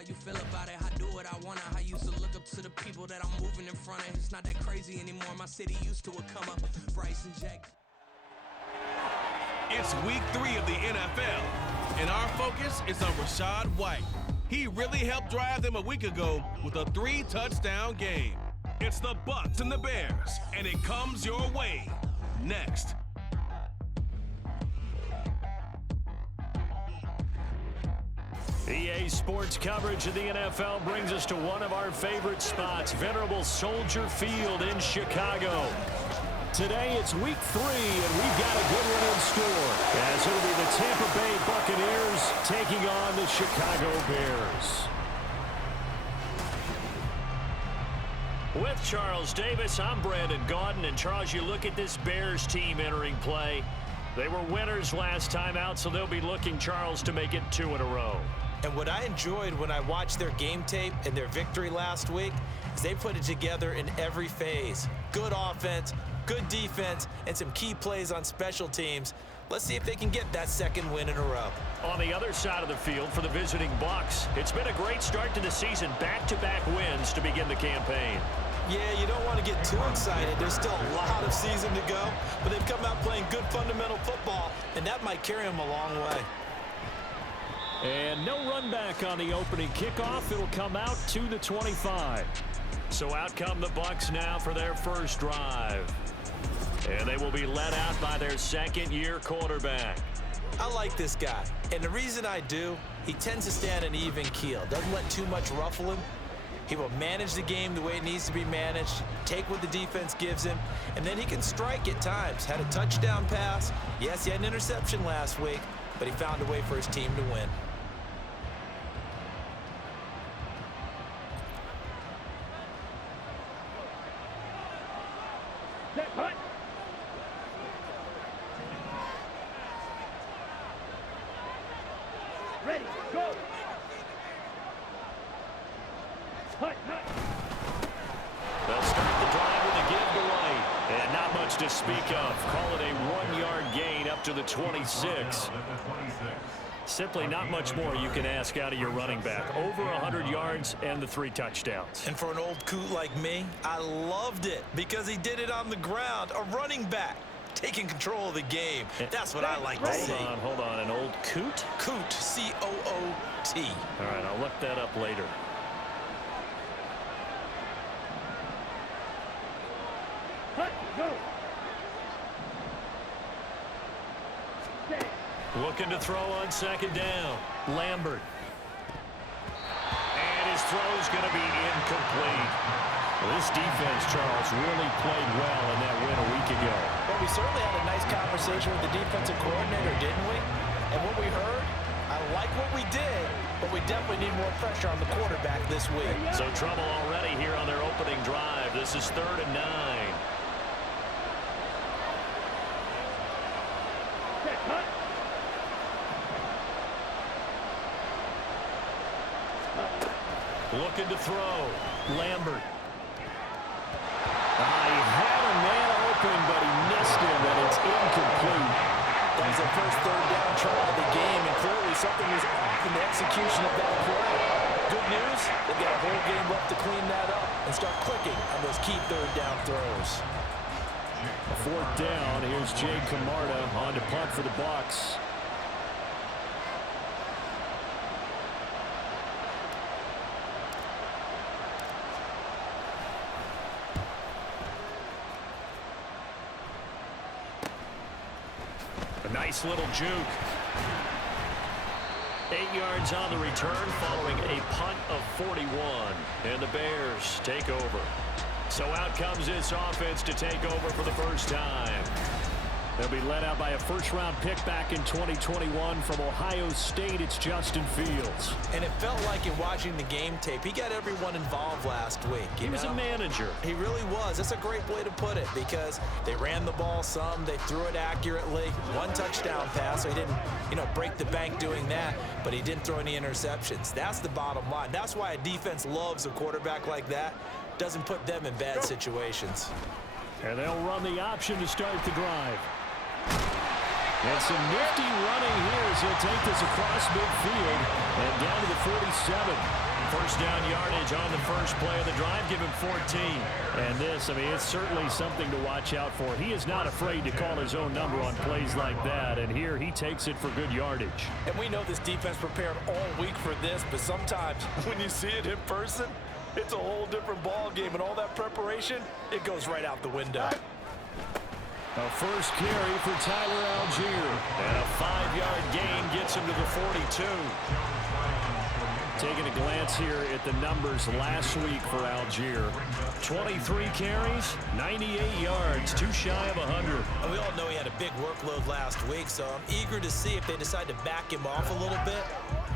how you feel about it. I do what I want. I used to look up to the people that I'm moving in front of. It's not that crazy anymore. My city used to it come up. Bryce and Jack. It's week 3 of the NFL, and our focus is on Rachaad White. He really helped drive them a week ago with a 3-touchdown game. It's the Bucs and the Bears, and it comes your way next. EA Sports coverage of the NFL brings us to one of our favorite spots, venerable Soldier Field in Chicago. Today it's week 3, and we've got a good one in store, as it'll be the Tampa Bay Buccaneers taking on the Chicago Bears. With Charles Davis, I'm Brandon Gaudin, and Charles, you look at this Bears team entering play. They were winners last time out, so they'll be looking, Charles, to make it 2 in a row. And what I enjoyed when I watched their game tape and their victory last week is they put it together in every phase. Good offense, good defense, and some key plays on special teams. Let's see if they can get that 2nd win in a row. On the other side of the field for the visiting Bucs, it's been a great start to the season. Back-to-back wins to begin the campaign. Yeah, you don't want to get too excited. There's still a lot of season to go, but they've come out playing good fundamental football, and that might carry them a long way. And no run back on the opening kickoff. It'll come out to the 25. So out come the Bucs now for their first drive. And they will be led out by their 2nd-year quarterback. I like this guy, and the reason I do, he tends to stay on an even keel. Doesn't let too much ruffle him. He will manage the game the way it needs to be managed, take what the defense gives him, and then he can strike at times. Had a touchdown pass. Yes, he had an interception last week, but he found a way for his team to win. Ready, go! They'll start the drive with a give to White. And not much to speak of. Call it a 1-yard gain up to the 26. Simply not much more you can ask out of your running back. Over 100 yards and the 3 touchdowns. And for an old coot like me, I loved it because he did it on the ground. A running back taking control of the game. That's what I like to see. Hold on. An old coot? Coot, C-O-O-T. All right, I'll look that up later. Go! Looking to throw on 2nd down. Lambert. And his throw's going to be incomplete. Well, this defense, Charles, really played well in that win a week ago. Well, we certainly had a nice conversation with the defensive coordinator, didn't we? And what we heard, I like what we did, but we definitely need more pressure on the quarterback this week. So trouble already here on their opening drive. This is 3rd and 9. Looking to throw. Lambert. He had a man open, but he missed him, and it's incomplete. That was their first 3rd down try of the game, and clearly something was off in the execution of that play. Good news, they've got a whole game left to clean that up and start clicking on those key 3rd down throws. A 4th down. Here's Jay Camarda on to punt for the Bucs. A nice little juke. 8 yards on the return following a punt of 41. And the Bears take over. So out comes this offense to take over for the first time. They'll be led out by a first-round pick back in 2021 from Ohio State. It's Justin Fields. And it felt like in watching the game tape, he got everyone involved last week. He was a manager. He really was. That's a great way to put it because they ran the ball some, they threw it accurately. 1 touchdown pass, so he didn't, break the bank doing that, but he didn't throw any interceptions. That's the bottom line. That's why a defense loves a quarterback like that. Doesn't put them in bad situations. And they'll run the option to start the drive. And some nifty running here. as he'll take this across midfield and down to the 47. First down yardage on the first play of the drive, give him 14. And this, I mean, it's certainly something to watch out for. He is not afraid to call his own number on plays like that, and here he takes it for good yardage. And we know this defense prepared all week for this, but sometimes when you see it in person, it's a whole different ball game, and all that preparation, it goes right out the window. A first carry for Tyler Algier, and a 5-yard gain gets him to the 42. Taking a glance here at the numbers last week for Algier. 23 carries, 98 yards, too shy of 100. And we all know he had a big workload last week, so I'm eager to see if they decide to back him off a little bit.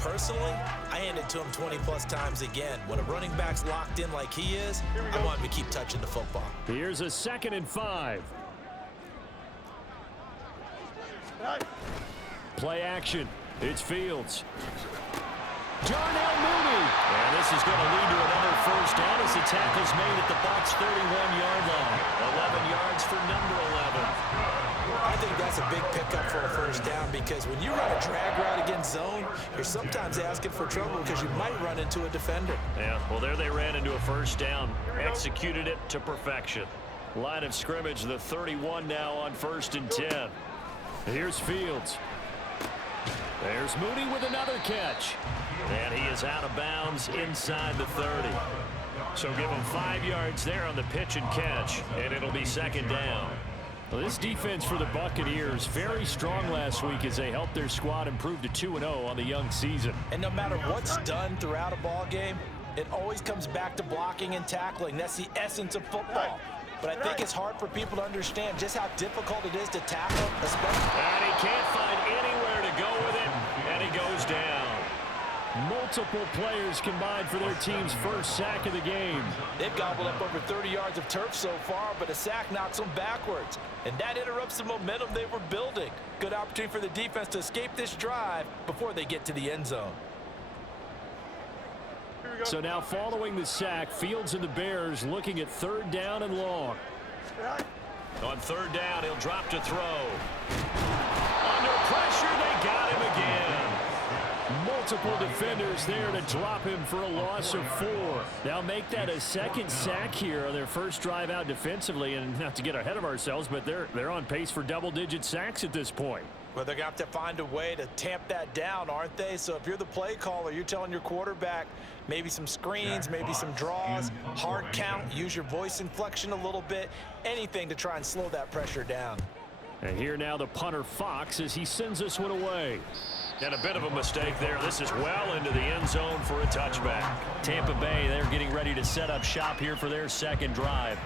Personally, I hand it to him 20-plus times again. When a running back's locked in like he is, I want him to keep touching the football. Here's a 2nd and 5. Play action. It's Fields. Darnell Mooney. And this is going to lead to another first down as the tackle's made at the Bucs' 31-yard line. 11 yards for number 11. I think that's a big pickup for a first down because when you run a drag route against zone, you're sometimes asking for trouble because you might run into a defender. Yeah, well, there they ran into a first down. Executed it to perfection. Line of scrimmage, the 31 now on 1st and 10. Here's Fields. There's Mooney with another catch. And he is out of bounds inside the 30. So give him 5 yards there on the pitch and catch, and it'll be 2nd down. Well, this defense for the Buccaneers, very strong last week as they helped their squad improve to 2-0 on the young season. And no matter what's done throughout a ball game, it always comes back to blocking and tackling. That's the essence of football. But I think it's hard for people to understand just how difficult it is to tackle, especially. And he can't find anywhere to go with it, and he goes down. Multiple players combined for their team's first sack of the game. They've gobbled up over 30 yards of turf so far, but a sack knocks them backwards. And that interrupts the momentum they were building. Good opportunity for the defense to escape this drive before they get to the end zone. So now following the sack, Fields and the Bears looking at 3rd down and long. On 3rd down, he'll drop to throw. Under pressure, they got him again. Multiple defenders there to drop him for a loss of 4. Now make that a 2nd sack here on their first drive out defensively, and not to get ahead of ourselves, but they're on pace for double-digit sacks at this point. Well, they're going to have to find a way to tamp that down, aren't they? So if you're the play caller, you're telling your quarterback maybe some screens, maybe some draws, hard count, use your voice inflection a little bit, anything to try and slow that pressure down. And here now the punter Fox as he sends this one away. And a bit of a mistake there. This is well into the end zone for a touchback. Tampa Bay, they're getting ready to set up shop here for their 2nd drive.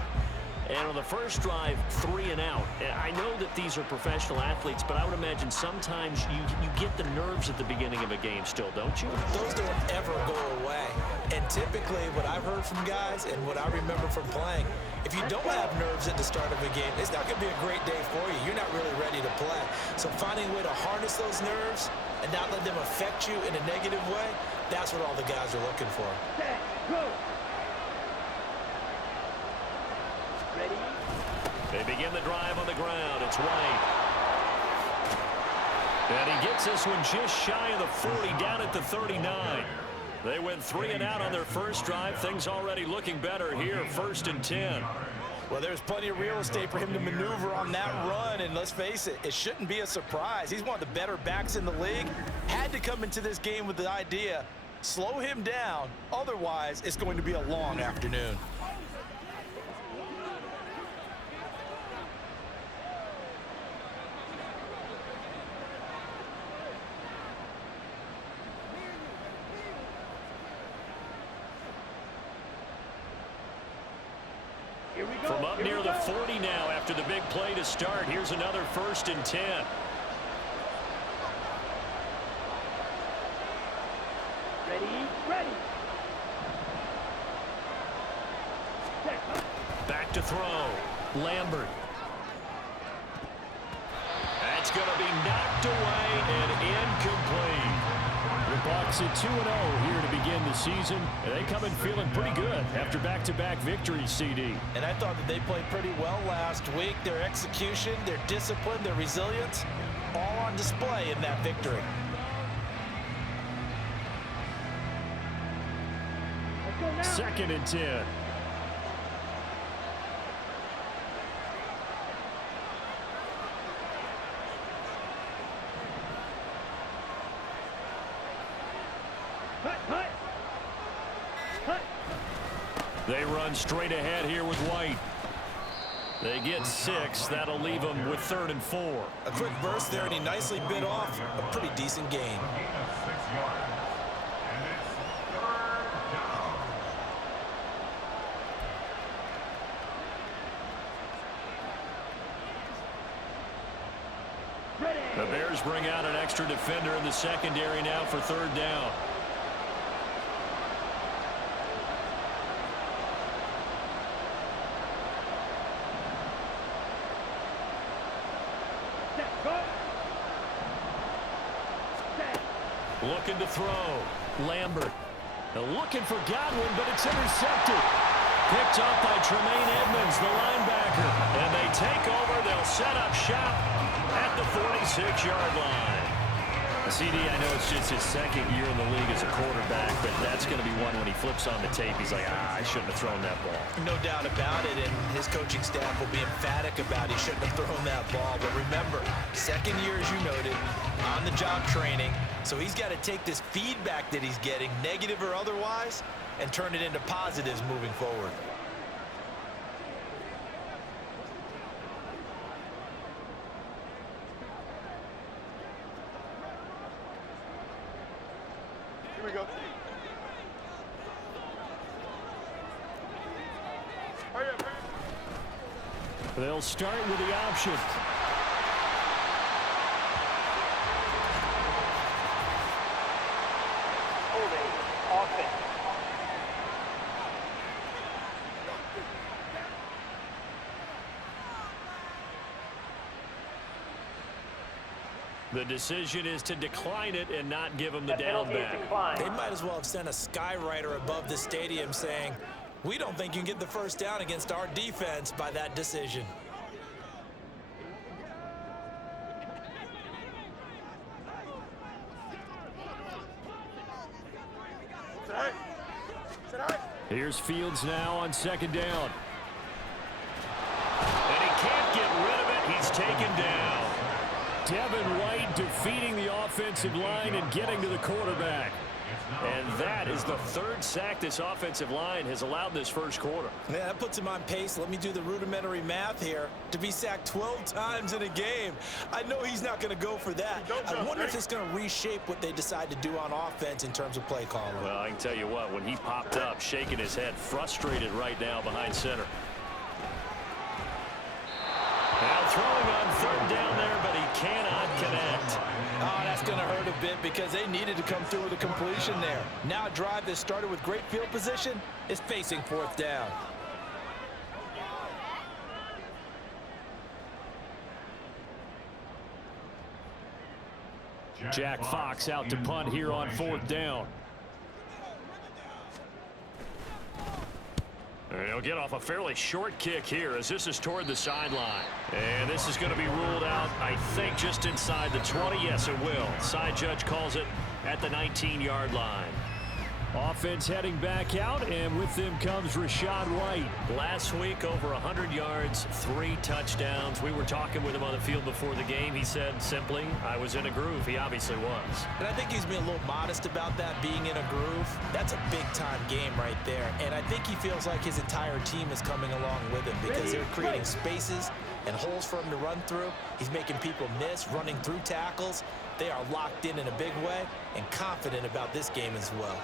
And on the first drive, 3 and out. I know that these are professional athletes, but I would imagine sometimes you get the nerves at the beginning of a game still, don't you? Those don't ever go away. And typically what I've heard from guys and what I remember from playing, if you don't have nerves at the start of a game, it's not going to be a great day for you. You're not really ready to play. So finding a way to harness those nerves and not let them affect you in a negative way, that's what all the guys are looking for. Set, go. Ready? They begin the drive on the ground. It's White. And he gets this one just shy of the 40, down at the 39. They went 3 and out on their first drive. Things already looking better here, 1st and 10. Well, there's plenty of real estate for him to maneuver on that run, and let's face it, it shouldn't be a surprise. He's one of the better backs in the league. Had to come into this game with the idea, slow him down, otherwise it's going to be a long afternoon. From up near the 40 now after the big play to start. Here's another 1st and 10. Ready? Ready. Set. Back to throw. Lambert. That's going to be knocked away and incomplete. The Bucs at 2-0 here to begin the season. And they come in feeling pretty good after back-to-back victories, CD. And I thought that they played pretty well last week. Their execution, their discipline, their resilience, all on display in that victory. go now. 2nd and 10. They run straight ahead here with White. They get 6. That'll leave them with 3rd and 4. A quick burst there, and he nicely bit off a pretty decent gain. The Bears bring out an extra defender in the secondary now for 3rd down. Looking to throw. Lambert. Looking for Godwin, but it's intercepted. Picked up by Tremaine Edmonds, the linebacker. And they take over. They'll set up shop at the 46-yard line. CD, I know it's just his 2nd year in the league as a quarterback, but that's going to be one when he flips on the tape. He's like, I shouldn't have thrown that ball. No doubt about it, and his coaching staff will be emphatic about he shouldn't have thrown that ball. But remember, 2nd year, as you noted, on-the-job training. So he's got to take this feedback that he's getting, negative or otherwise, and turn it into positives moving forward. Here we go. Hurry up, hurry up. They'll start with the option. The decision is to decline it and not give him the down back. They might as well have sent a skywriter above the stadium saying, we don't think you can get the 1st down against our defense by that decision. Here's Fields now on 2nd down. And he can't get rid of it. He's taken down. Devin White defeating the offensive line and getting to the quarterback. And that is the 3rd sack this offensive line has allowed this 1st quarter. Yeah, that puts him on pace. Let me do the rudimentary math here. To be sacked 12 times in a game, I know he's not going to go for that. I wonder if it's going to reshape what they decide to do on offense in terms of play calling. Well, I can tell you what, when he popped up, shaking his head, frustrated right now behind center. Now throwing on 3rd down there, but he cannot connect. Oh, that's going to hurt a bit because they needed to come through with a completion there. Now a drive that started with great field position is facing 4th down. Jack Fox out to punt here on 4th down. And he'll get off a fairly short kick here as this is toward the sideline. And this is going to be ruled out, I think, just inside the 20. Yes, it will. Side judge calls it at the 19-yard line. Offense heading back out, and with them comes Rachaad White. Last week, over 100 yards, 3 touchdowns. We were talking with him on the field before the game. He said simply, I was in a groove. He obviously was. And I think he's being a little modest about that, being in a groove. That's a big-time game right there. And I think he feels like his entire team is coming along with him because they're creating spaces and holes for him to run through. He's making people miss, running through tackles. They are locked in a big way and confident about this game as well.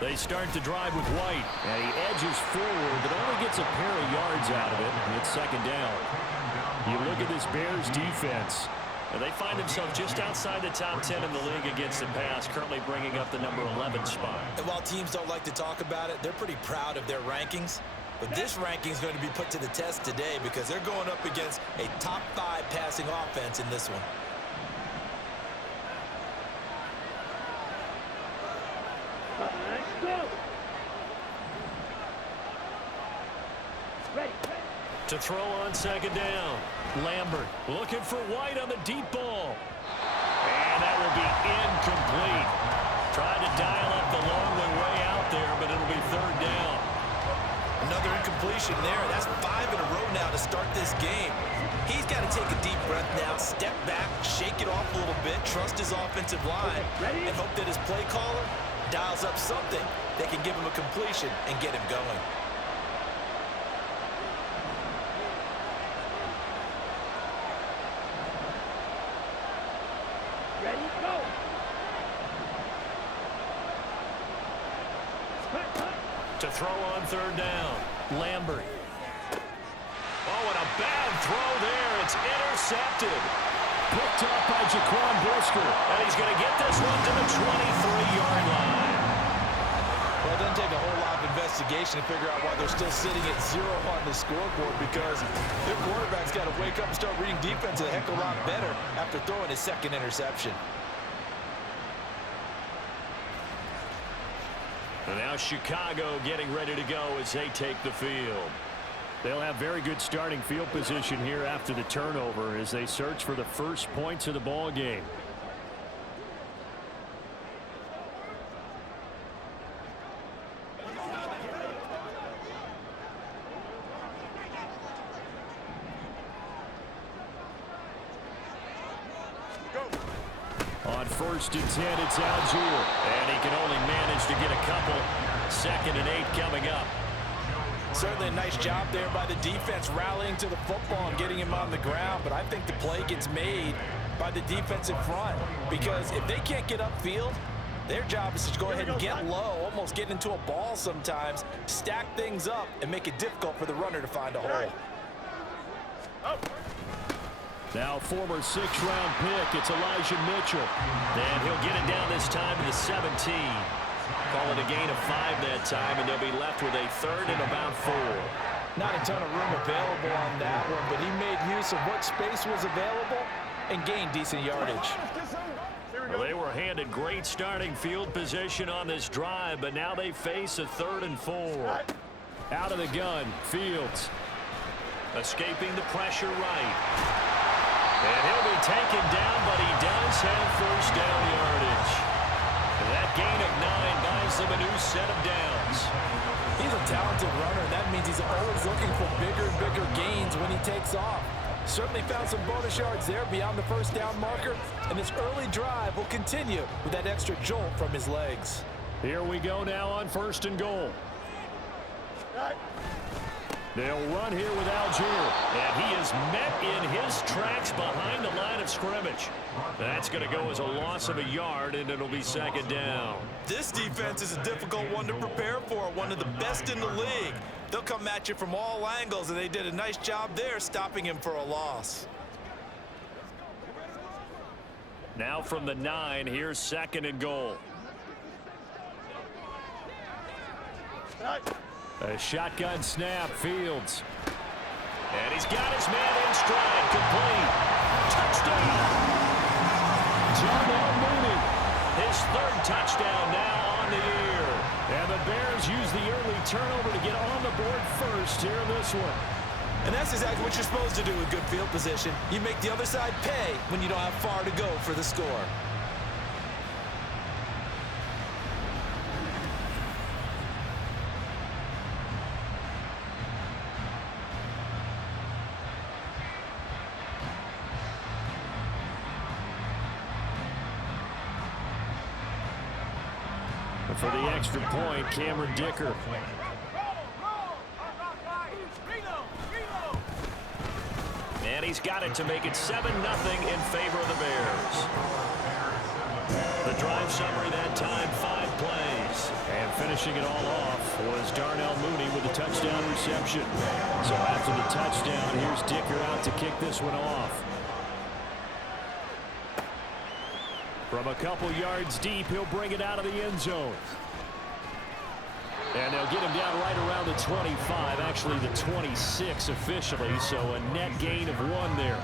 They start to drive with White, and he edges forward, but only gets a pair of yards out of it, and it's 2nd down. You look at this Bears defense. And they find themselves just outside the top 10 in the league against the pass, currently bringing up the number 11 spot. And while teams don't like to talk about it, they're pretty proud of their rankings. But this ranking is going to be put to the test today because they're going up against a top 5 passing offense in this one. Let's go. Ready. To throw on second down. Lambert looking for White on the deep ball. And that will be incomplete. Tried to dial up the long way out there, but it'll be third down. Another incompletion there. That's 5 in a row now to start this game. He's got to take a deep breath now, step back, shake it off a little bit, trust his offensive line, and hope that his play caller dials up something that can give him a completion and get him going. Ready, go. To throw on third down. Lambert. Oh, and a bad throw there. It's intercepted. Picked up by Jaquan Brisker. And he's going to get this one to the 23-yard line. Well, it doesn't take a whole lot of investigation to figure out why they're still sitting at 0 on the scoreboard, because their quarterback's got to wake up and start reading defense a heck of a lot better after throwing his second interception. And now Chicago getting ready to go as they take the field. They'll have very good starting field position here after the turnover as they search for the first points of the ball game. On 1st and 10, it's Algier. And he can only manage to get a couple. 2nd and 8 coming up. Certainly a nice job there by the defense rallying to the football and getting him on the ground, but I think the play gets made by the defensive front, because if they can't get upfield, their job is to go ahead and get low, almost get into a ball sometimes, stack things up, and make it difficult for the runner to find a hole. Now former 6th-round pick, it's Elijah Mitchell. And he'll get it down this time to the 17. Call it a gain of 5 that time, and they'll be left with a 3rd and about 4. Not a ton of room available on that one, but he made use of what space was available and gained decent yardage. Well, they were handed great starting field position on this drive, but now they face a 3rd and 4. Out of the gun, Fields. Escaping the pressure right. And he'll be taken down, but he does have first down yardage. And that gain of 9 buys them a new set of downs. He's a talented runner, and that means he's always looking for bigger and bigger gains when he takes off. Certainly found some bonus yards there beyond the first down marker, and this early drive will continue with that extra jolt from his legs. Here we go now on 1st and goal. They'll run here with Algier, and he is met in his tracks behind the line of scrimmage. That's going to go as a loss of a yard, and it'll be 2nd down. This defense is a difficult one to prepare for, one of the best in the league. They'll come at you from all angles, and they did a nice job there stopping him for a loss. Now from the 9, here's 2nd and goal. A shotgun snap, Fields. And he's got his man in stride, complete. Touchdown! Darnell Mooney, his 3rd touchdown now on the year. And the Bears use the early turnover to get on the board first here in this one. And that's exactly what you're supposed to do with good field position. You make the other side pay when you don't have far to go for the score. For the extra point, Cameron Dicker. And he's got it to make it 7-0 in favor of the Bears. The drive summary that time, 5 plays. And finishing it all off was Darnell Mooney with a touchdown reception. So after the touchdown, here's Dicker out to kick this one off. From a couple yards deep, he'll bring it out of the end zone. And they'll get him down right around the 25, actually the 26 officially, so a net gain of 1 there.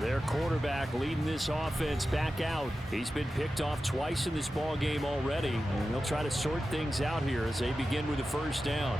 Their quarterback leading this offense back out. He's been picked off twice in this ball game already, and they'll try to sort things out here as they begin with the first down.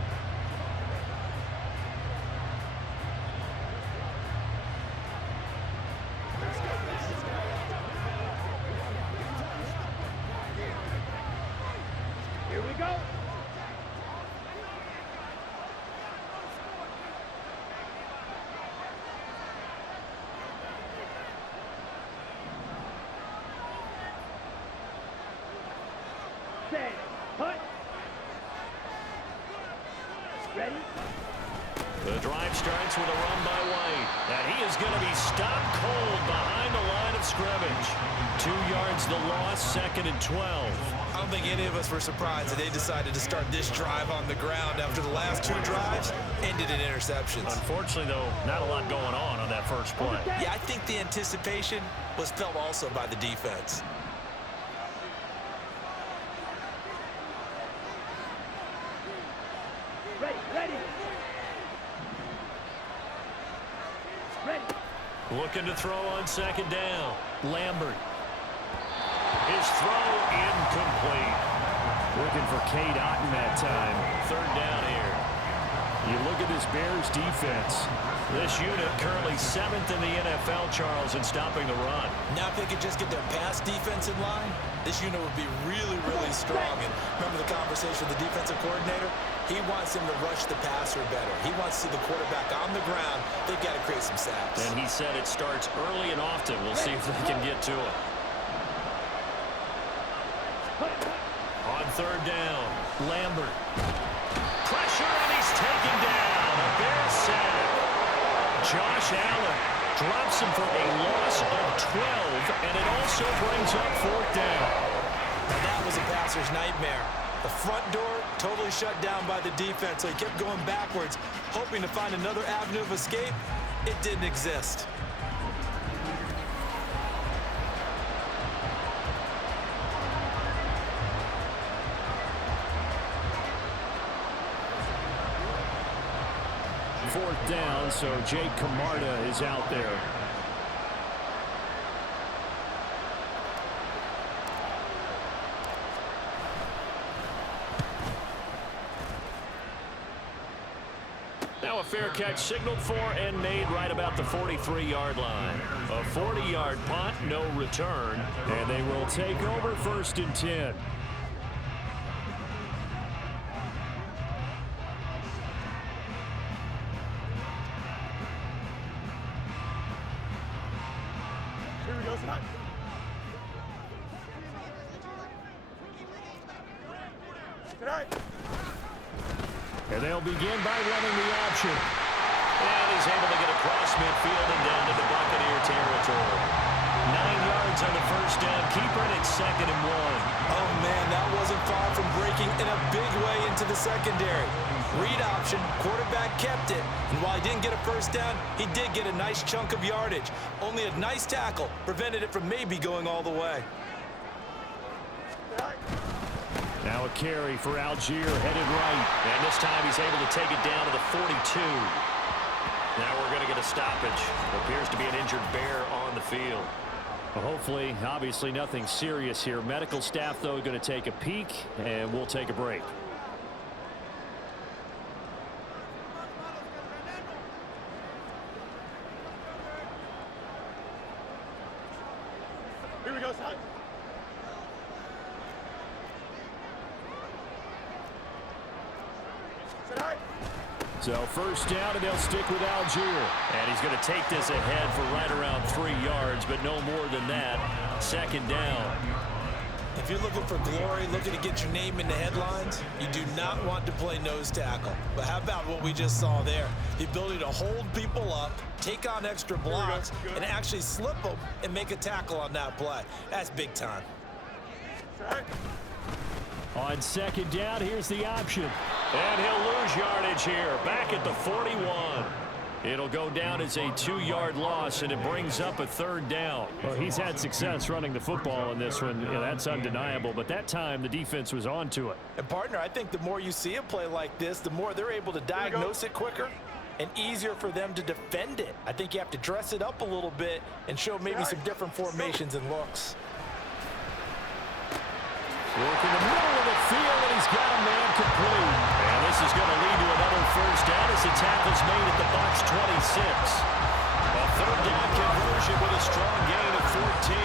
The drive starts with a run by White. And he is going to be stopped cold behind the line of scrimmage. 2 yards the loss, 2nd and 12. I don't think any of us were surprised that they decided to start this drive on the ground after the last 2 drives ended in interceptions. Unfortunately, though, not a lot going on that first play. Yeah, I think the anticipation was felt also by the defense. Looking to throw on 2nd down. Lambert. His throw incomplete. Looking for Cade Otton that time. 3rd down here. You look at this Bears defense. This unit currently 7th in the NFL, Charles, in stopping the run. Now if they could just get their pass defense in line, this unit would be really, really strong. And remember the conversation with the defensive coordinator? He wants him to rush the passer better. He wants to see the quarterback on the ground. They've got to create some sacks. And he said it starts early and often. We'll see if they can get to it. On 3rd down, Lambert. Pressure, and he's taken down. A Bears sack. Josh Allen drops him for a loss of 12, and it also brings up 4th down. And that was a passer's nightmare. The front door totally shut down by the defense, so he kept going backwards, hoping to find another avenue of escape. It didn't exist. Fourth down, so Jake Camarda is out there. Now a fair catch signaled for and made right about the 43-yard line. A 40-yard punt, no return, and they will take over 1st and 10. And they'll begin by running the option. And he's able to get across midfield and down to the Buccaneer territory. 9 yards on the 1st down. Keeper, and it's 2nd and 1. Oh, man, that wasn't far from breaking in a big way into the secondary. Read option, quarterback kept it. And while he didn't get a 1st down, he did get a nice chunk of yardage. Only a nice tackle prevented it from maybe going all the way. Now a carry for Algier, headed right. And this time he's able to take it down to the 42. Now we're going to get a stoppage. Appears to be an injured Bear on the field. Well, hopefully, obviously nothing serious here. Medical staff, though, going to take a peek, and we'll take a break. Here we go, son. So 1st down, and they'll stick with Algier. And he's going to take this ahead for right around 3 yards, but no more than that. 2nd down. If you're looking for glory, looking to get your name in the headlines, you do not want to play nose tackle. But how about what we just saw there? The ability to hold people up, take on extra blocks, and actually slip them and make a tackle on that play. That's big time. On 2nd down, here's the option. And he'll lose yardage here, back at the 41. It'll go down as a 2-yard loss, and it brings up a 3rd down. Well, he's had success running the football in this one. You know, that's undeniable. But that time, the defense was onto it. And, partner, I think the more you see a play like this, the more they're able to diagnose it quicker and easier for them to defend it. I think you have to dress it up a little bit and show maybe some different formations and looks. Work in the middle of the field, and he's got a man complete. And this is going to lead to another 1st down as the tackle's made at the box 26. A 3rd down conversion with a strong gain of 14.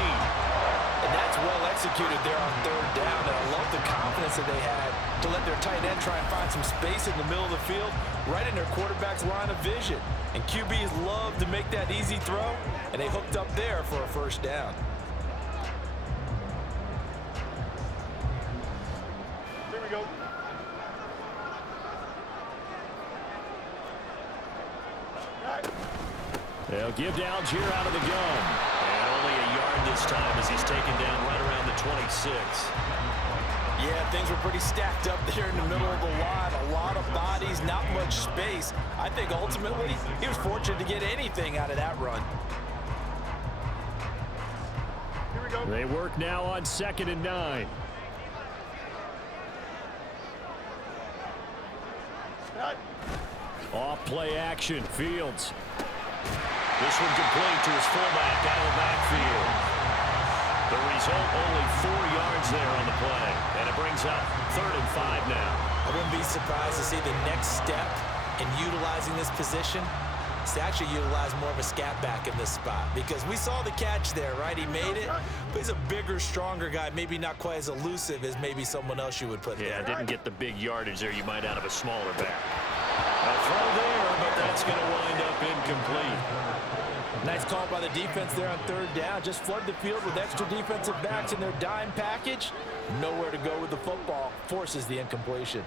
And that's well executed there on 3rd down. And I love the confidence that they had to let their tight end try and find some space in the middle of the field, right in their quarterback's line of vision. And QBs love to make that easy throw, and they hooked up there for a 1st down. Here we go. They'll give to Algier out of the gun. And only a yard this time as he's taken down right around the 26. Yeah, things were pretty stacked up there in the middle of the line. A lot of bodies, not much space. I think ultimately he was fortunate to get anything out of that run. Here we go. They work now on 2nd and 9. Cut. Off play action, Fields. This one complete to his fullback out of the backfield. The result, only 4 yards there on the play. And it brings up 3rd and 5 now. I wouldn't be surprised to see the next step in utilizing this position is to actually utilize more of a scat back in this spot. Because we saw the catch there, right? He made it. But he's a bigger, stronger guy. Maybe not quite as elusive as maybe someone else you would put there. Yeah, didn't get the big yardage there you might out of a smaller back. A throw there, but that's going to wind up incomplete. Nice call by the defense there on 3rd down. Just flood the field with extra defensive backs in their dime package. Nowhere to go with the football. Forces the incompletion.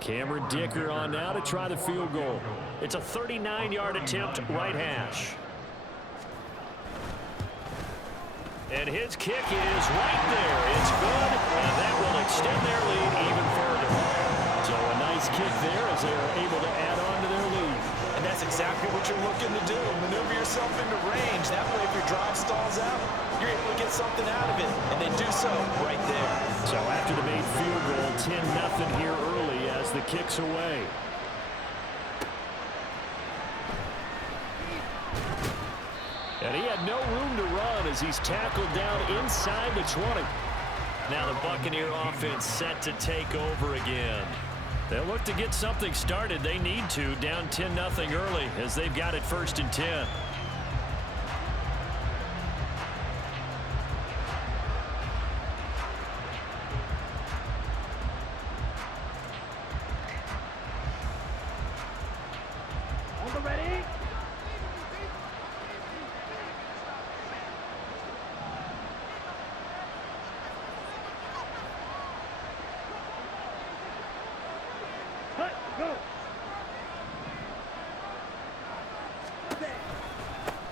Cameron Dicker on now to try the field goal. It's a 39-yard attempt, right hash. And his kick is right there. It's good, and that will extend their lead even further. So a nice kick there as they are able to add on to their lead. And that's exactly what you're looking to do. Maneuver yourself into range. That way, if your drive stalls out, you're able to get something out of it. And they do so right there. So after the made field goal, 10-0 here early as the kick's away. And he had no room to run as he's tackled down inside the 20. Now the Buccaneer offense set to take over again. They'll look to get something started. They need to, down 10-0 early as they've got it 1st and 10. On the ready. Cut. Go.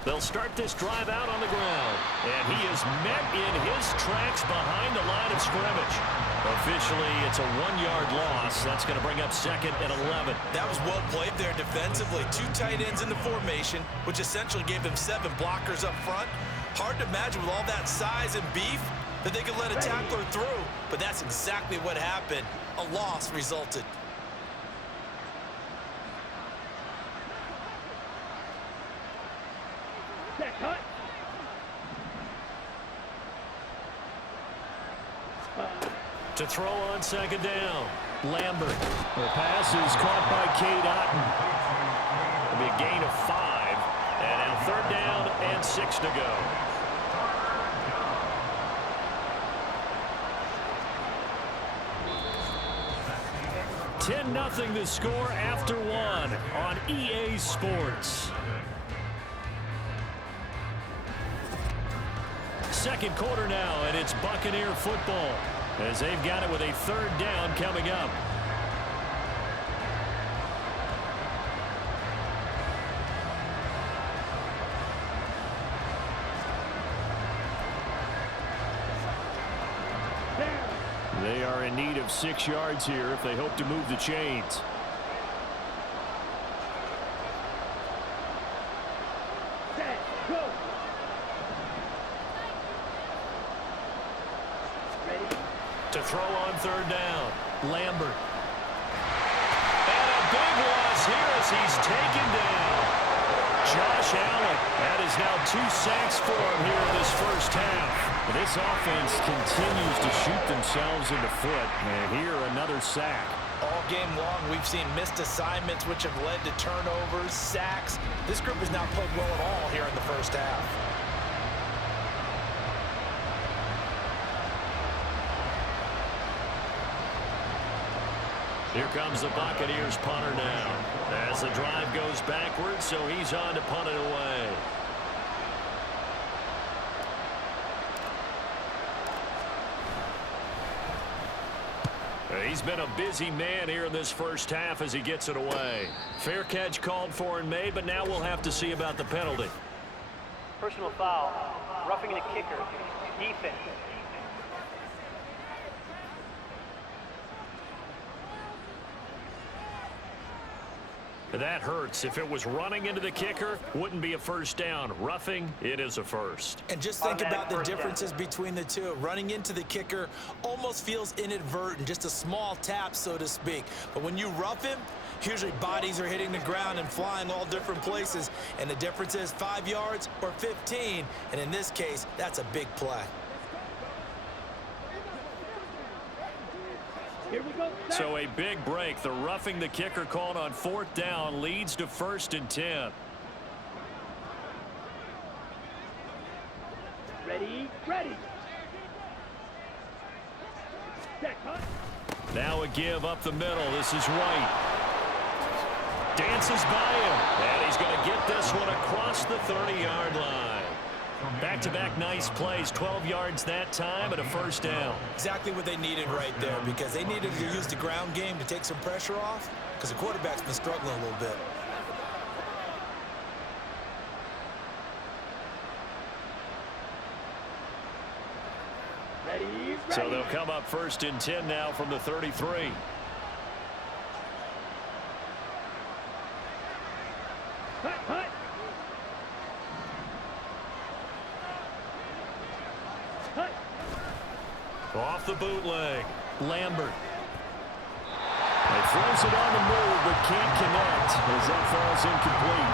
They'll start this drive out on the ground. And he is met in his tracks behind the line of scrimmage. Officially, it's a 1-yard loss. That's going to bring up 2nd and 11. That was well played there defensively. 2 tight ends in the formation, which essentially gave them 7 blockers up front. Hard to imagine with all that size and beef that they could let a tackler through. But that's exactly what happened. A loss resulted. Set. Cut. To throw on 2nd down. Lambert. The pass is caught by Cade Otton. It'll be a gain of 5. And now 3rd down and 6 to go. $10-0 the score after 1 on EA Sports. 2nd quarter now, and it's Buccaneer football as they've got it with a 3rd down coming up. They are in need of 6 yards here if they hope to move the chains. Set. Go. Ready. To throw on 3rd down. Lambert. And a big loss here as he's taken down. Josh Allen. That is now 2 sacks for him here in this first half. This offense continues to shoot themselves in the foot. And here another sack. All game long, we've seen missed assignments which have led to turnovers, sacks. This group has not played well at all here in the first half. Here comes the Buccaneers punter now. As the drive goes backwards, so he's on to punt it away. He's been a busy man here in this first half as he gets it away. Fair catch called for and made, but now we'll have to see about the penalty. Personal foul, roughing the kicker, defense. That hurts. If it was running into the kicker, wouldn't be a first down. Roughing, it is a first. And just think about the differences between the two. Running into the kicker almost feels inadvertent, just a small tap, so to speak. But when you rough him, usually bodies are hitting the ground and flying all different places. And the difference is 5 yards or 15. And in this case, that's a big play. Here we go. So a big break. The roughing the kicker called on 4th down leads to 1st and 10. Ready, ready. Set, cut. Now a give up the middle. This is White. Dances by him. And he's going to get this one across the 30-yard line. Back-to-back nice plays, 12 yards that time and a 1st down. Exactly what they needed right there, because they needed to use the ground game to take some pressure off, because the quarterback's been struggling a little bit. Ready, ready. So they'll come up 1st and 10 now from the 33. Cut, cut. Cut. Off the bootleg. Lambert. He throws it on the move, but can't connect as that falls incomplete.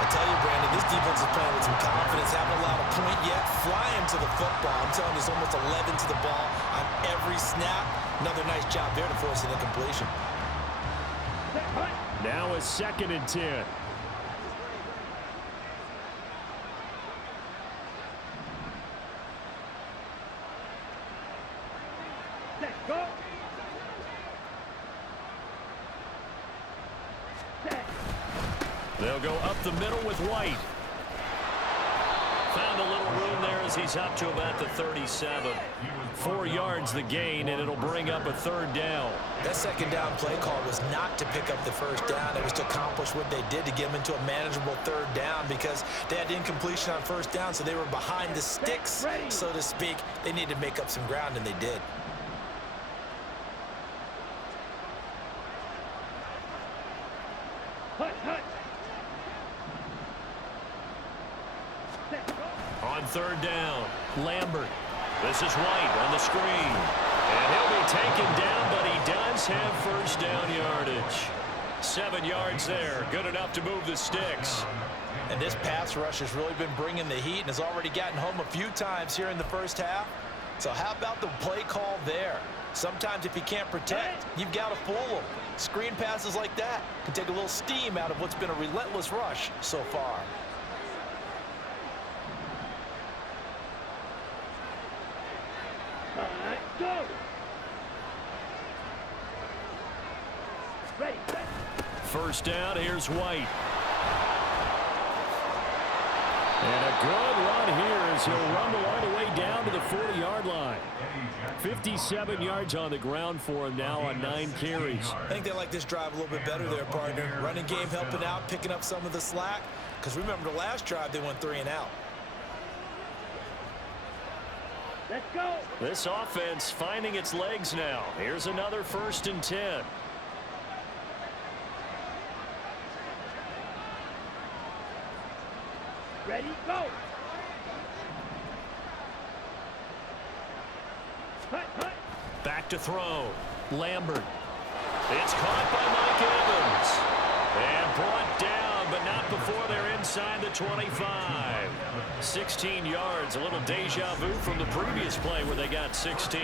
I tell you, Brandon, this defense is playing with some confidence, haven't allowed a point yet, flying to the football. I'm telling you, there's almost 11 to the ball on every snap. Another nice job there to force an incompletion. Set, cut. Now a 2nd and 10. Set, go. Set. They'll go up the middle with White. Found a little room there as he's up to about the 37. 4 yards the gain, and it'll bring up a 3rd down. That 2nd down play call was not to pick up the 1st down. It was to accomplish what they did to get them into a manageable 3rd down, because they had incompletion on 1st down, so they were behind the sticks, so to speak. They needed to make up some ground, and they did. Cut, cut. Set, go. On 3rd down, Lambert. This is White on the screen. And he'll be taken down, but he does have 1st down yardage. 7 yards there. Good enough to move the sticks. And this pass rush has really been bringing the heat and has already gotten home a few times here in the first half. So how about the play call there? Sometimes if you can't protect, you've got to fool them. Screen passes like that can take a little steam out of what's been a relentless rush so far. Go. Ready, set. 1st down, here's White. And a good run here as he'll rumble all the way down to the 40-yard line. 57 yards on the ground for him now on 9 carries. I think they like this drive a little bit better there, partner. Running game helping out, picking up some of the slack. Because remember the last drive, they went 3 and out. Let's go. This offense finding its legs now. Here's another 1st and 10. Ready, go. Cut, cut. Back to throw. Lambert. It's caught by Mike Evans. And brought down, but not before they're inside the 25. 16 yards, a little deja vu from the previous play where they got 16.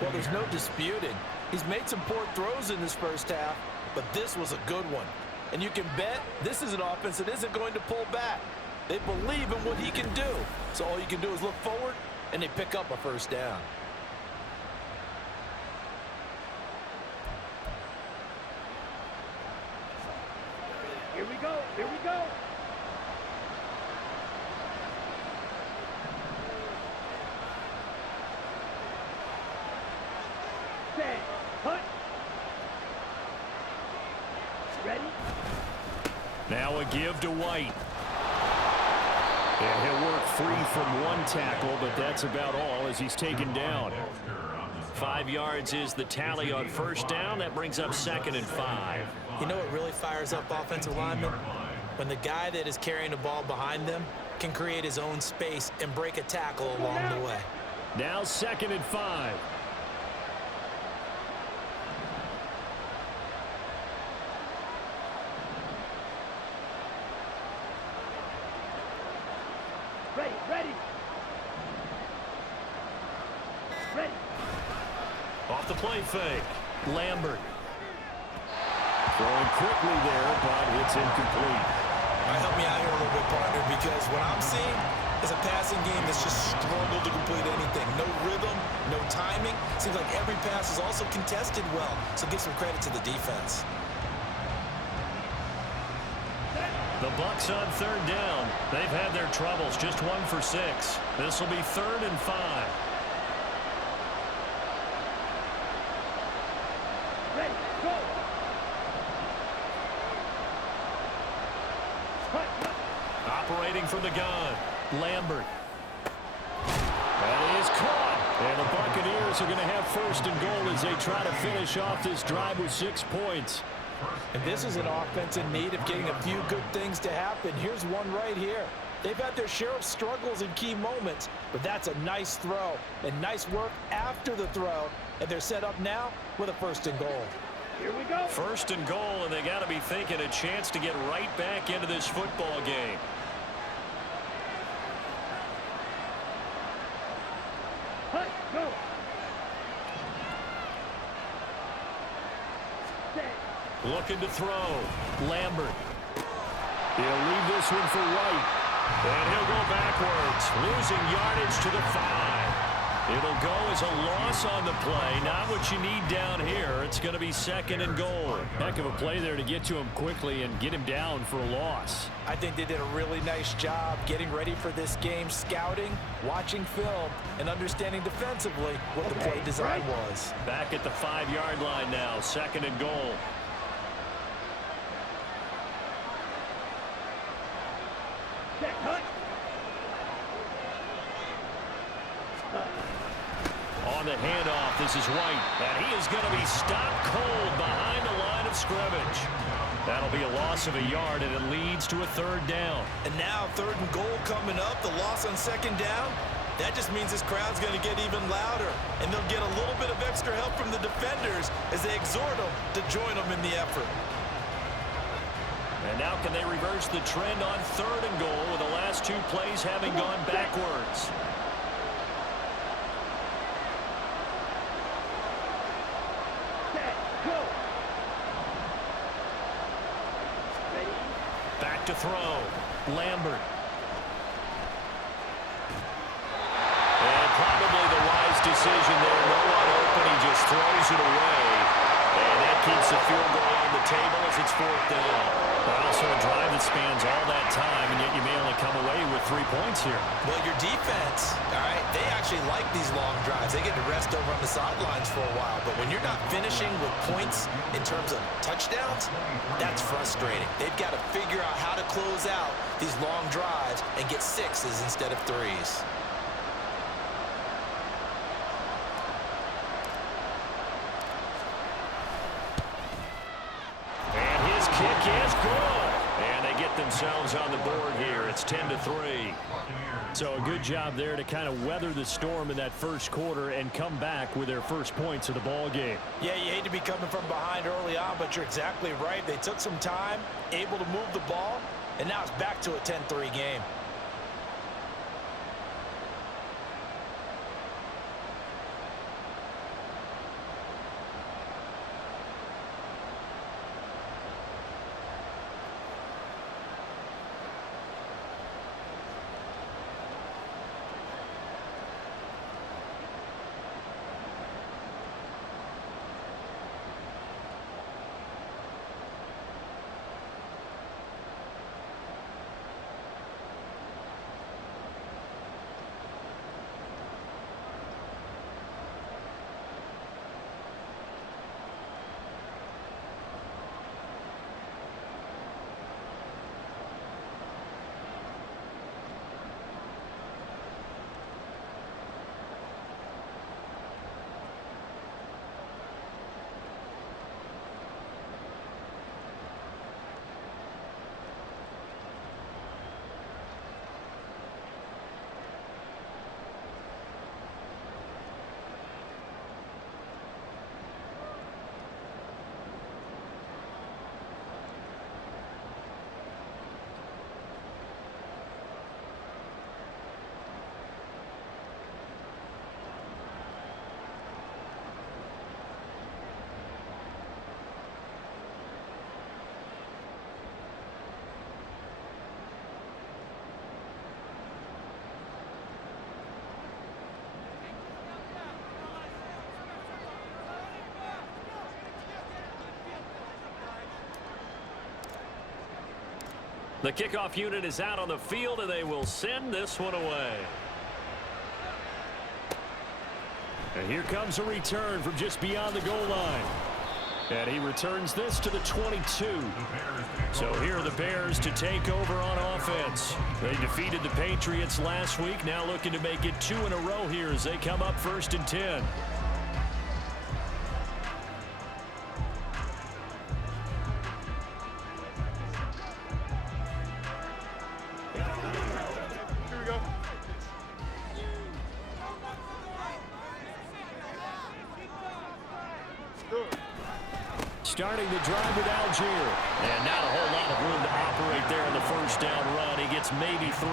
Well, there's no disputing. He's made some poor throws in this first half, but this was a good one. And you can bet this is an offense that isn't going to pull back. They believe in what he can do. So all you can do is look forward, and they pick up a 1st down. Here we go. Here we go. Set. Cut. Ready? Now a give to White. And he'll work free from one tackle, but that's about all as he's taken down. 5 yards is the tally on first down. That brings up 2nd and 5. You know what really fires up offensive linemen? When the guy that is carrying the ball behind them can create his own space and break a tackle along the way. Now 2nd and 5. Ready, ready. Ready. Off the play fake. Lambert. Throwing quickly there, but it's incomplete. All right, help me out here a little bit, partner, because what I'm seeing is a passing game that's just struggled to complete anything. No rhythm, no timing. Seems like every pass is also contested well, so give some credit to the defense. The Bucs on 3rd down. They've had their troubles, just 1 for 6. This will be 3rd and 5. Ready, go. Cut, cut. Operating from the gun, Lambert. That is caught. And the Buccaneers are going to have 1st and goal as they try to finish off this drive with 6 points. And this is an offense in need of getting a few good things to happen. Here's one right here. They've had their share of struggles in key moments, but that's a nice throw and nice work after the throw. And they're set up now with a 1st and goal. Here we go. 1st and goal, and they got to be thinking a chance to get right back into this football game. Cut, go. Set. Looking to throw. Lambert. He'll leave this one for White. And he'll go backwards, losing yardage to the 5. It'll go as a loss on the play. Not what you need down here. It's going to be 2nd and goal. Heck of a play there to get to him quickly and get him down for a loss. I think they did a really nice job getting ready for this game, scouting, watching film, and understanding defensively what the play design was. Back at the 5-yard line now, 2nd and goal. Set, cut. On the handoff, this is White, and he is going to be stopped cold behind the line of scrimmage. That'll be a loss of a yard, and it leads to a 3rd down. And now 3rd and goal coming up, the loss on 2nd down. That just means this crowd's going to get even louder, and they'll get a little bit of extra help from the defenders as they exhort them to join them in the effort. And now can they reverse the trend on 3rd and goal with the last 2 plays having gone backwards? Set, go. Ready. Back to throw. Lambert. And probably the wise decision there. No one open. He just throws it away. And that keeps the field goal on the table as it's 4th down. Also a drive that spans all that time, and yet you may only come away with 3 points here. Well, your defense, all right, they actually like these long drives. They get to rest over on the sidelines for a while. But when you're not finishing with points in terms of touchdowns, that's frustrating. They've got to figure out how to close out these long drives and get 6s instead of 3s. Kick is good. And they get themselves on the board here. It's 10-3. So a good job there to kind of weather the storm in that first quarter and come back with their first points of the ball game. Yeah, you hate to be coming from behind early on, but you're exactly right. They took some time, able to move the ball, and now it's back to a 10-3 game. The kickoff unit is out on the field, and they will send this one away. And here comes a return from just beyond the goal line. And he returns this to the 22. So here are the Bears to take over on offense. They defeated the Patriots last week, now looking to make it 2 in a row here as they come up 1st and 10. Here we go. Do it. Starting the drive with Algier. And not a whole lot of room to operate there on the first down run. He gets maybe 3.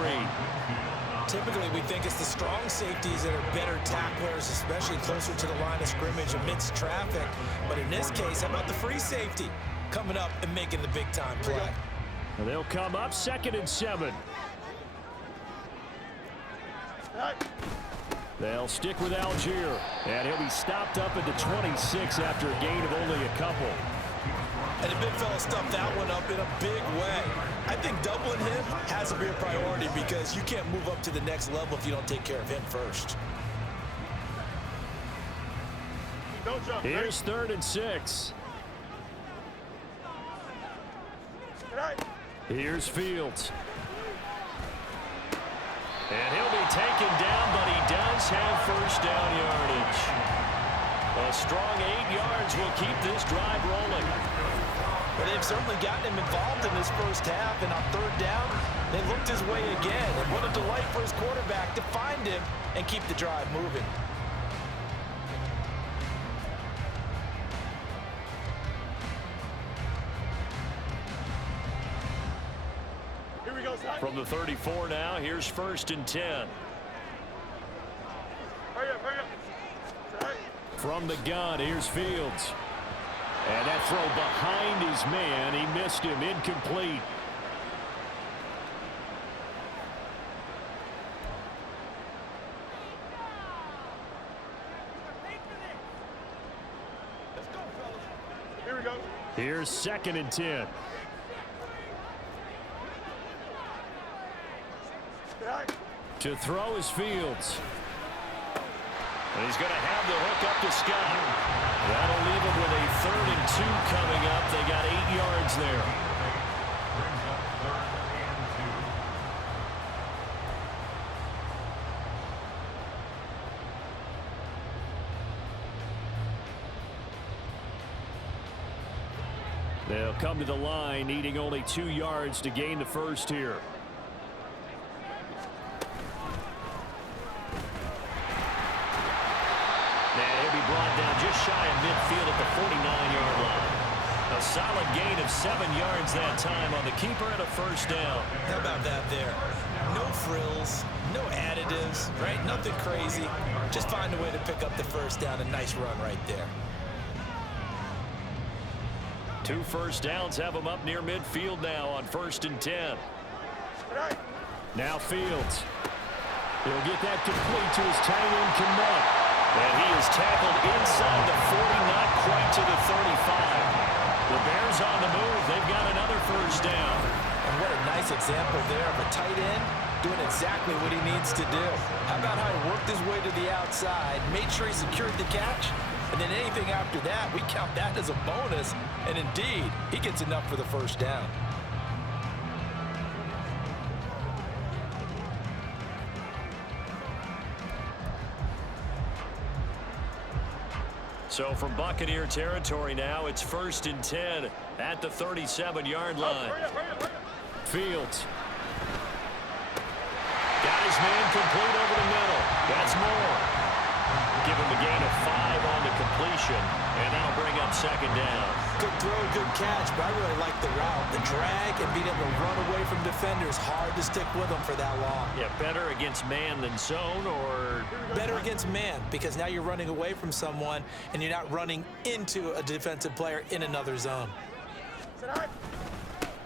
Typically, we think it's the strong safeties that are better tacklers, especially closer to the line of scrimmage amidst traffic. But in this case, how about the free safety coming up and making the big-time play? And they'll come up 2nd and 7. They'll stick with Algier. And he'll be stopped up at the 26 after a gain of only a couple. And the big fella stuffed that one up in a big way. I think doubling him has to be a priority because you can't move up to the next level if you don't take care of him first. Don't jump. Here's 3rd and 6. Here's Fields. And he'll be taken down, but he does have first down yardage. A strong 8 yards will keep this drive rolling. But they've certainly gotten him involved in this first half, and on 3rd down, they looked his way again. And what a delight for his quarterback to find him and keep the drive moving. Here we go, Zach. From the 34 now, here's 1st and 10. Hurry up, hurry up. Zach. From the gun, here's Fields. And that throw behind his man, he missed him, incomplete. Here we go. Here's 2nd and 10. Zach. To throw is Fields. And he's going to have the hook up to Scott. That'll leave him with a 3rd and 2 coming up. They got 8 yards there. They'll come to the line, needing only 2 yards to gain the first here. Brought down just shy of midfield at the 49-yard line. A solid gain of 7 yards that time on the keeper and a first down. How about that there? No frills, no additives, right? Nothing crazy. Just find a way to pick up the first down. A nice run right there. 2 first downs have them up near midfield now on 1st and 10. Now Fields. He'll get that complete to his tight end Connect. And he is tackled inside the 40, not quite to the 35. The Bears on the move. They've got another first down. And what a nice example there of a tight end doing exactly what he needs to do. How about how he worked his way to the outside, made sure he secured the catch, and then anything after that, we count that as a bonus. And indeed, he gets enough for the first down. So from Buccaneer territory now, it's 1st and 10 at the 37-yard line. Fields. Got his man complete over the middle. That's more. Give him a gain of 5 on the completion, and that'll bring up 2nd down. Good throw, good catch, but I really like the route. The drag and being able to run away from defenders, hard to stick with them for that long. Yeah, better against man than zone, or better against man, because now you're running away from someone and you're not running into a defensive player in another zone.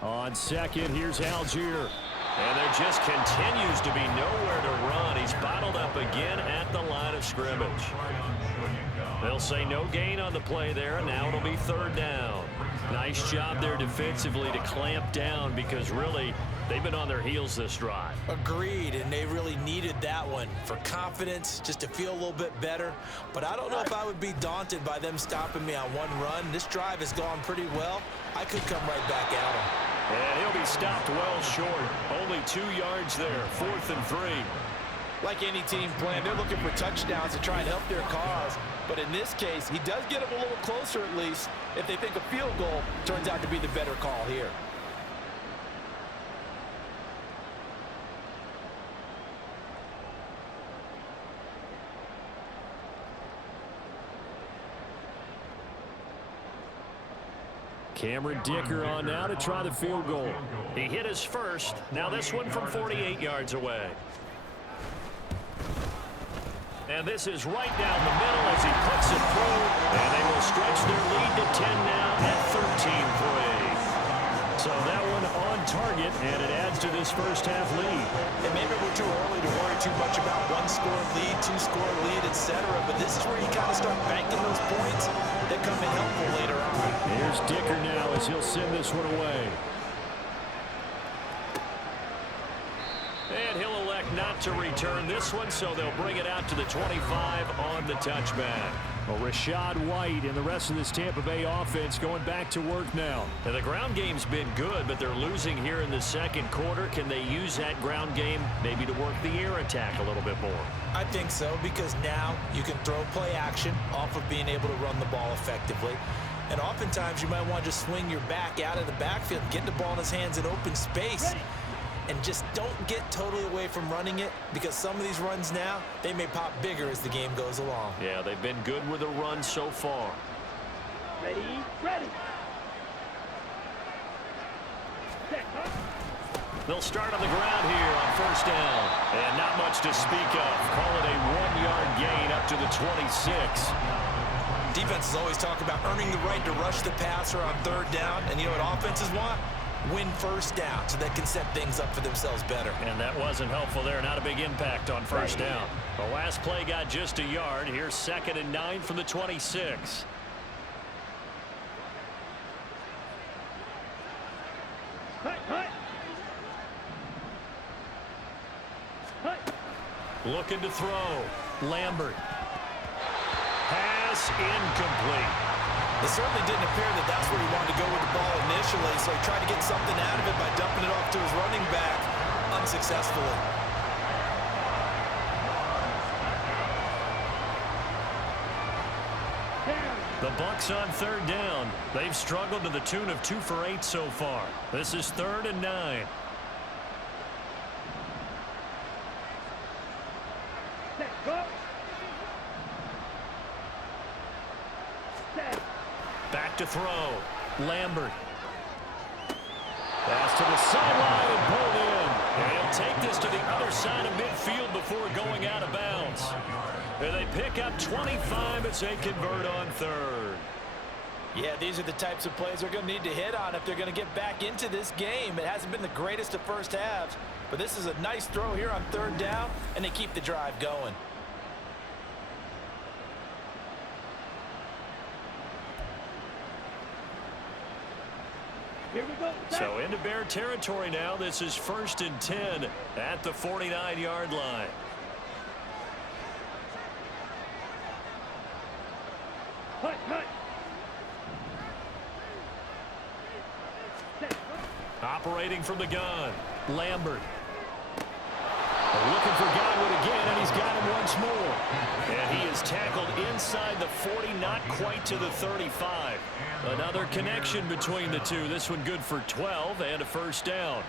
On 2nd, here's Algier. And there just continues to be nowhere to run. He's bottled up again at the line of scrimmage. They'll say no gain on the play there, and now it'll be 3rd down. Nice job there defensively to clamp down, because really They've been on their heels this drive. Agreed, and they really needed that one for confidence, just to feel a little bit better. But I don't know if I would be daunted by them stopping me on one run. This drive has gone pretty well. I could come right back at them. And he'll be stopped well short. Only 2 yards there, 4th and 3. Like any team plan, they're looking for touchdowns to try and help their cause. But in this case, he does get them a little closer at least if they think a field goal turns out to be the better call here. Cameron Dicker on now to try the field goal. He hit his first. Now this one from 48 yards away. And this is right down the middle as he puts it through. And they will stretch their lead to 10 now at 13-3. So that one on target, and it adds to this first half lead. And maybe we're too early to worry too much about one-score lead, two-score lead, etc. But this is where you kind of start banking those points that come in helpful later on. Here's Dicker now as he'll send this one away. And he'll elect not to return this one, so they'll bring it out to the 25 on the touchback. Well, Rachaad White and the rest of this Tampa Bay offense going back to work now. And the ground game's been good, but they're losing here in the second quarter. Can they use that ground game maybe to work the air attack a little bit more? I think so, because now you can throw play action off of being able to run the ball effectively. And oftentimes you might want to just swing your back out of the backfield, get the ball in his hands in open space. And just don't get totally away from running it, because some of these runs now, they may pop bigger as the game goes along. Yeah, they've been good with the run so far. Ready, ready. Set, huh? They'll start on the ground here on first down. And not much to speak of. Call it a 1-yard gain up to the 26. Defenses always talk about earning the right to rush the passer on third down. And you know what offenses want? Win first down so they can set things up for themselves better. And that wasn't helpful there. Not a big impact on first down. The last play got just a yard. Here's 2nd and 9 from the 26. Hut, hut. Hut. Looking to throw. Lambert. Pass incomplete. It certainly didn't appear that that's where he wanted to go with the ball initially, so he tried to get something out of it by dumping it off to his running back unsuccessfully. The Bucs on third down. They've struggled to the tune of 2 for 8 so far. This is 3rd and 9. Set, go. Set. Back to throw. Lambert. Pass to the sideline and pulled in. And he'll take this to the other side of midfield before going out of bounds. And they pick up 25 as they convert on third. Yeah, these are the types of plays they're going to need to hit on if they're going to get back into this game. It hasn't been the greatest of first halves, but this is a nice throw here on third down, and they keep the drive going. Here we go. Set. So into Bear territory now. This is 1st and 10 at the 49-yard line. Hut, hut. Set, huh? Operating from the gun. Lambert. Looking for Godwin again, and he's got him once more. And he is tackled inside the 40, not quite to the 35. Another connection between the two. This one good for 12 and a first down.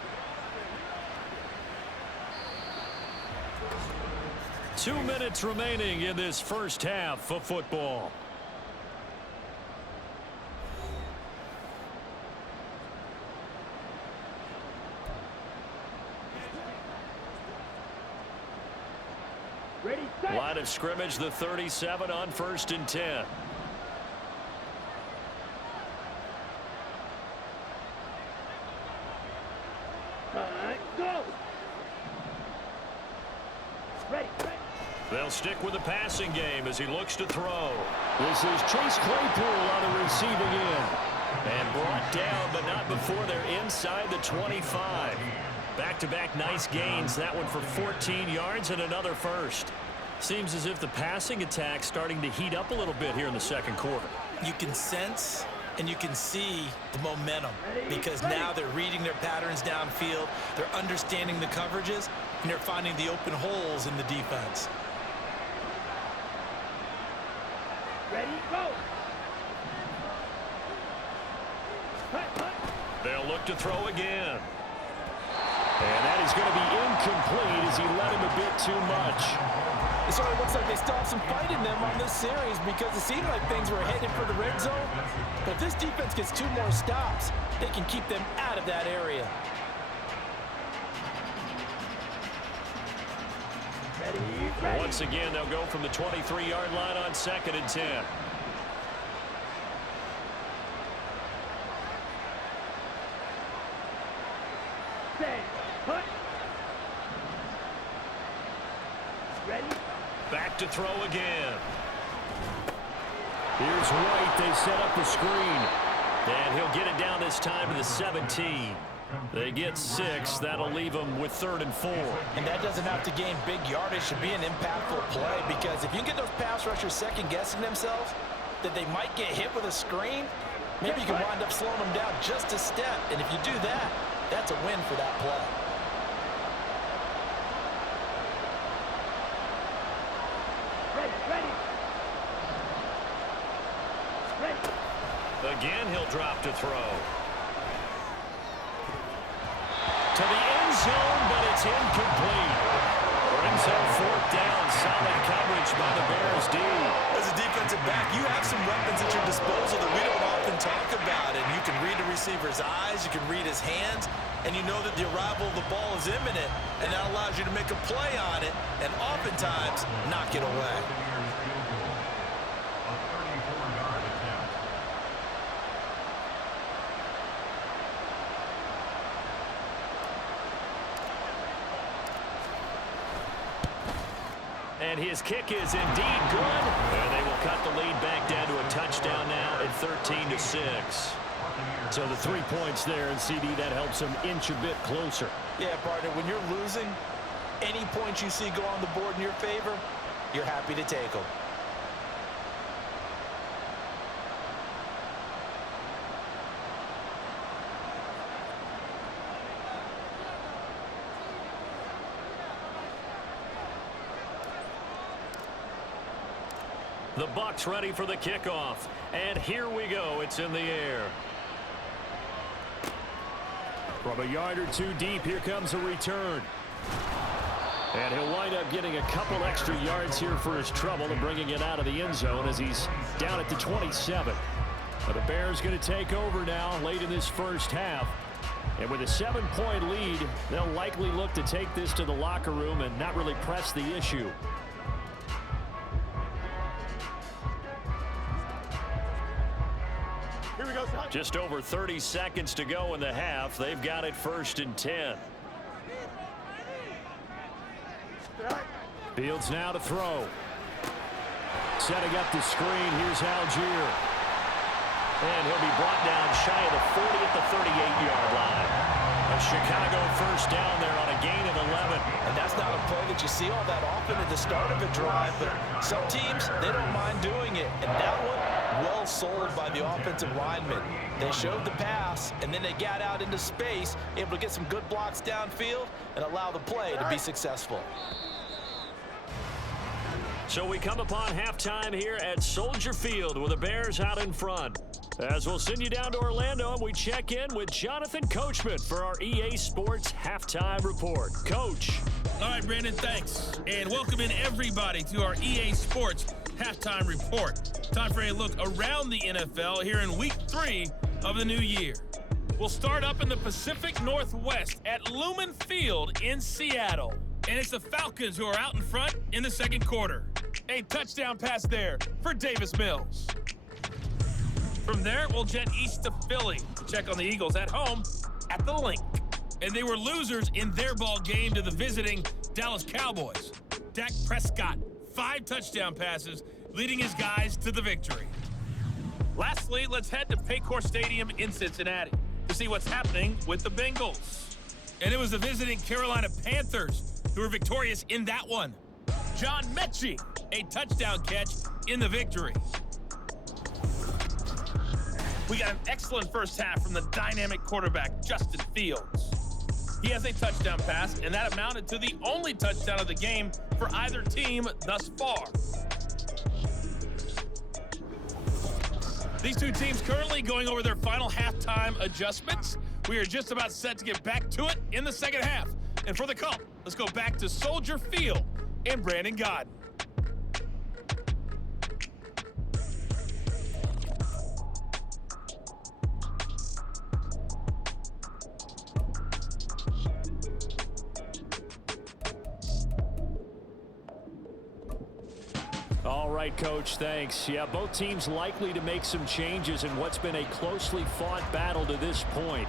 2 minutes remaining in this first half of football. Ready, set. Line of scrimmage, the 37 on 1st and 10. Go. Ready, ready. They'll stick with the passing game as he looks to throw. This is Chase Claypool on the receiving end. And brought down, but not before they're inside the 25. Back-to-back nice gains. That one for 14 yards and another first. Seems as if the passing attack's starting to heat up a little bit here in the second quarter. You can sense and you can see the momentum because now they're reading their patterns downfield, they're understanding the coverages, and they're finding the open holes in the defense. Ready, go. They'll look to throw again. And that is going to be incomplete as he led him a bit too much. It sort of looks like they still have some fight in them on this series because it seemed like things were headed for the red zone. But if this defense gets 2 more stops, they can keep them out of that area. Ready. Once again, they'll go from the 23-yard line on 2nd and 10. Set. Put. Ready. Back to throw again. Here's White. They set up the screen. And he'll get it down this time to the 17. They get 6. That'll leave them with 3rd and 4. And that doesn't have to gain big yardage to be an impactful play because if you can get those pass rushers second-guessing themselves that they might get hit with a screen, maybe you can wind up slowing them down just a step. And if you do that, that's a win for that play. Ready. Again, he'll drop to throw. To the end zone, but it's incomplete. Brings up 4th down. Solid coverage by the Bears D. As a defensive back, you have some weapons at your disposal that we don't often talk about. And you can read the receiver's eyes, you can read his hands, and you know that the arrival of the ball is imminent, and that allows you to make a play on it and oftentimes knock it away. And his kick is indeed good. And they will cut the lead back down to a touchdown now at 13-6. So the 3 points there, and CD, that helps them inch a bit closer. Yeah, partner, when you're losing, any points you see go on the board in your favor, you're happy to take them. The Bucs ready for the kickoff. And here we go. It's in the air. From a yard or 2 deep, here comes a return. And he'll wind up getting a couple extra yards here for his trouble and bringing it out of the end zone as he's down at the 27. But the Bears going to take over now late in this first half. And with a 7-point lead, they'll likely look to take this to the locker room and not really press the issue. Here we go, son. Just over 30 seconds to go in the half. They've got it 1st and 10. Fields now to throw. Setting up the screen. Here's Algier. And he'll be brought down shy of the 40 at the 38-yard line. A Chicago first down there on a gain of 11. And that's not a play that you see all that often at the start of a drive, but some teams, they don't mind doing it. And that one, well sold by the offensive lineman. They showed the pass, and then they got out into space, able to get some good blocks downfield and allow the play to be successful. So we come upon halftime here at Soldier Field with the Bears out in front. As we'll send you down to Orlando, and we check in with Jonathan Coachman for our EA Sports Halftime Report. Coach. All right, Brandon, thanks. And welcome in everybody to our EA Sports Halftime Report. Time for a look around the NFL here in Week 3 of the new year. We'll start up in the Pacific Northwest at Lumen Field in Seattle. And it's the Falcons who are out in front in the second quarter. A touchdown pass there for Davis Mills. From there, we'll jet east to Philly to check on the Eagles at home at the Link. And they were losers in their ball game to the visiting Dallas Cowboys. Dak Prescott, 5 touchdown passes, leading his guys to the victory. Lastly, let's head to Paycor Stadium in Cincinnati to see what's happening with the Bengals. And it was the visiting Carolina Panthers who were victorious in that one. John Mechie, a touchdown catch in the victory. We got an excellent first half from the dynamic quarterback, Justin Fields. He has a touchdown pass, and that amounted to the only touchdown of the game for either team thus far. These two teams currently going over their final halftime adjustments. We are just about set to get back to it in the second half. And for the call, let's go back to Soldier Field and Brandon Godden. All right, Coach, thanks. Yeah, both teams likely to make some changes in what's been a closely fought battle to this point.